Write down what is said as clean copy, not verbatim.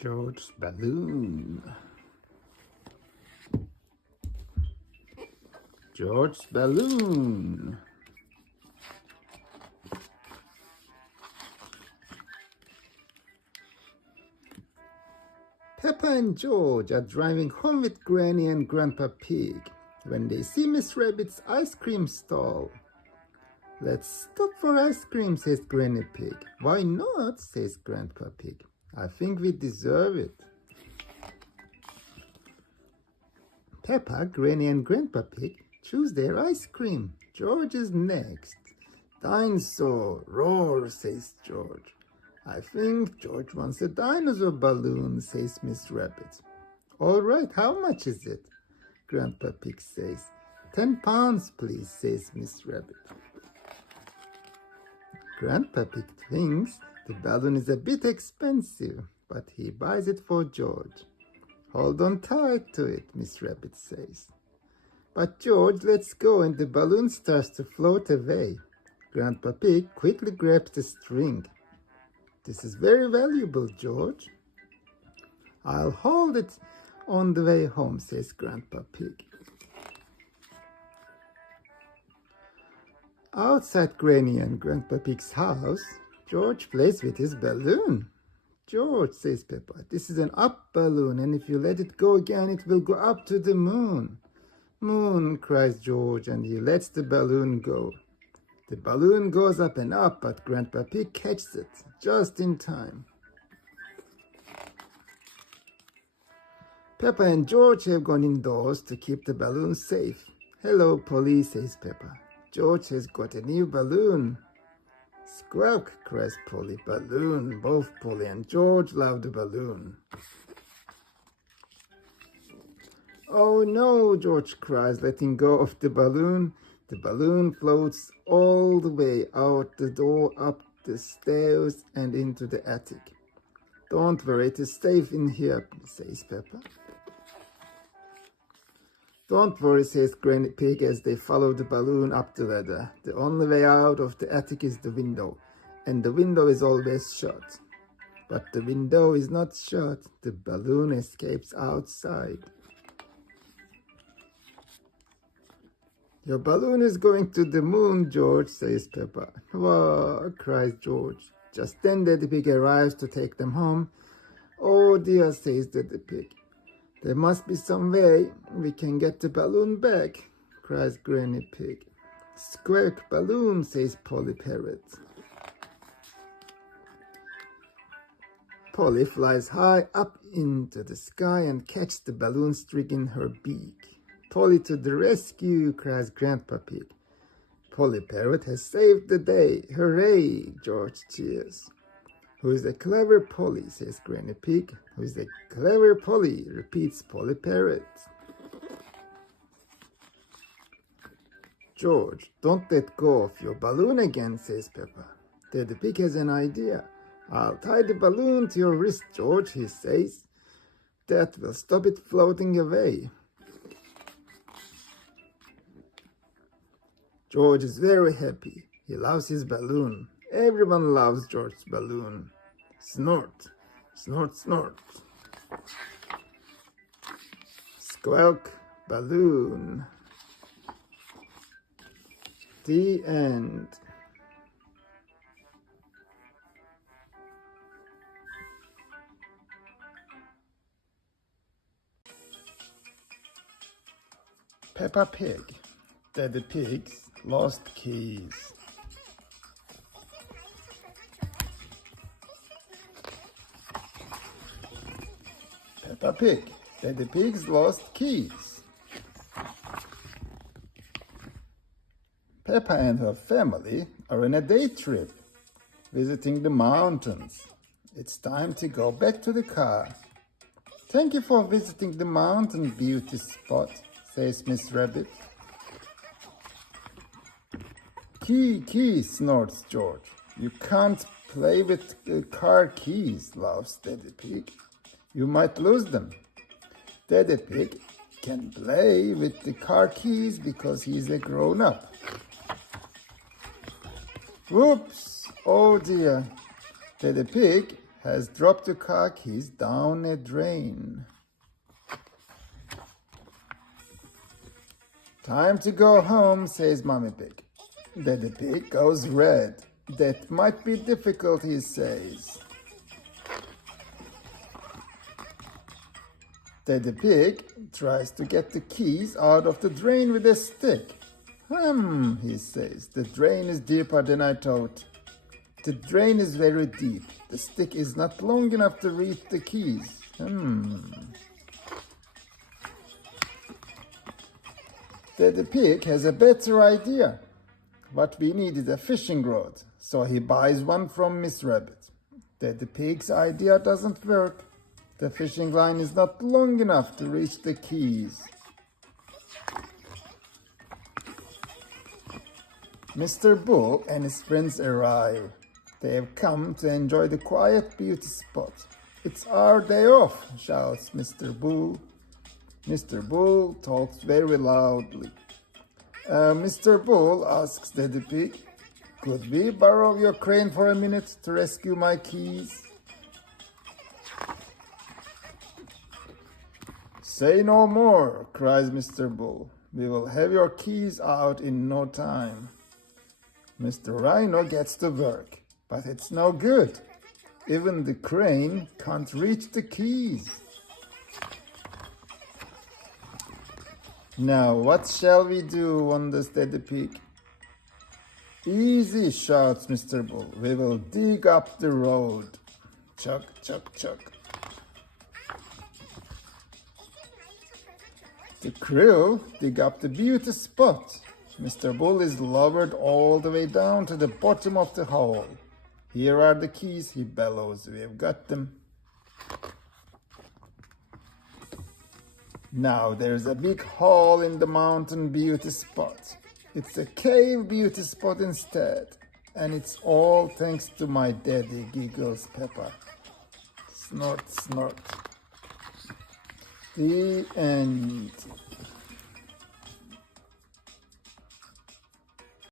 George's balloon. George's balloon. Peppa and George are driving home with Granny and Grandpa Pig when they see Miss Rabbit's ice cream stall. "Let's stop for ice cream," says Granny Pig. "Why not?" says Grandpa Pig. "I think we deserve it." Peppa, Granny and Grandpa Pig choose their ice cream. George is next. "Dinosaur, roar," says George. "I think George wants a dinosaur balloon," says Miss Rabbit. "All right, how much is it?" Grandpa Pig says. £10, please," says Miss Rabbit. Grandpa Pig thinks the balloon is a bit expensive, but he buys it for George. "Hold on tight to it," Miss Rabbit says. But George lets go and the balloon starts to float away. Grandpa Pig quickly grabs the string. "This is very valuable, George." "I'll hold it on the way home," says Grandpa Pig. Outside Granny and Grandpa Pig's house, George plays with his balloon. "George," says Peppa, "this is an up balloon, and if you let it go again, it will go up to the moon." "Moon," cries George, and he lets the balloon go. The balloon goes up and up, but Grandpa Pig catches it just in time. Peppa and George have gone indoors to keep the balloon safe. "Hello, Polly," says Peppa. "George has got a new balloon." "Squawk," cries Polly. "Balloon." Both Polly and George love the balloon. "Oh no," George cries, letting go of the balloon. The balloon floats all the way out the door, up the stairs, and into the attic. "Don't worry, it is safe in here," says Peppa. "Don't worry," says Granny Pig as they follow the balloon up the ladder. "The only way out of the attic is the window, and the window is always shut." But the window is not shut. The balloon escapes outside. "Your balloon is going to the moon, George," says Peppa. "Whoa," cries George. Just then Daddy Pig arrives to take them home. "Oh dear," says Daddy Pig. "There must be some way we can get the balloon back," cries Granny Pig. "Squawk, balloon," says Polly Parrot. Polly flies high up into the sky and catches the balloon string in her beak. "Polly to the rescue," cries Grandpa Pig. "Polly Parrot has saved the day. Hooray!" George cheers. "Who's the clever Polly?" says Granny Pig. "Who's the clever Polly?" repeats Polly Parrot. "George, don't let go of your balloon again," says Peppa. Daddy Pig has an idea. "I'll tie the balloon to your wrist, George," he says. "That will stop it floating away." George is very happy. He loves his balloon. Everyone loves George's balloon. Snort, snort, snort. Squawk, balloon. The end. Peppa Pig. Daddy Pig's lost keys. Peppa Pig. Daddy Pig's lost keys. Peppa and her family are on a day trip, visiting the mountains. It's time to go back to the car. "Thank you for visiting the mountain beauty spot," says Miss Rabbit. Key, snorts George. "You can't play with car keys," laughs Daddy Pig. "You might lose them." Daddy Pig can play with the car keys because he's a grown-up. Whoops! Oh dear! Daddy Pig has dropped the car keys down a drain. Time to go home, says Mommy Pig. Daddy Pig goes red. That might be difficult, he says. Daddy Pig tries to get the keys out of the drain with a stick. He says, the drain is deeper than I thought. The drain is very deep. The stick is not long enough to reach the keys. Daddy Pig has a better idea. What we need is a fishing rod, so he buys one from Miss Rabbit. Daddy Pig's idea doesn't work. The fishing line is not long enough to reach the keys. Mr. Bull and his friends arrive. They have come to enjoy the quiet beauty spot. It's our day off, shouts Mr. Bull. Mr. Bull talks very loudly. Mr. Bull asks Daddy Pig, could we borrow your crane for a minute to rescue my keys? Say no more, cries Mr. Bull. We will have your keys out in no time. Mr. Rhino gets to work, but it's no good. Even the crane can't reach the keys. Now, what shall we do? Wonders Daddy Pig. Easy, shouts Mr. Bull. We will dig up the road. Chug, chug, chug. The crew dig up the beauty spot. Mr. Bull is lowered all the way down to the bottom of the hole. Here are the keys, he bellows. We have got them. Now there's a big hole in the mountain beauty spot. It's a cave beauty spot instead. And it's all thanks to my daddy, giggles Peppa. Snort, snort. The end.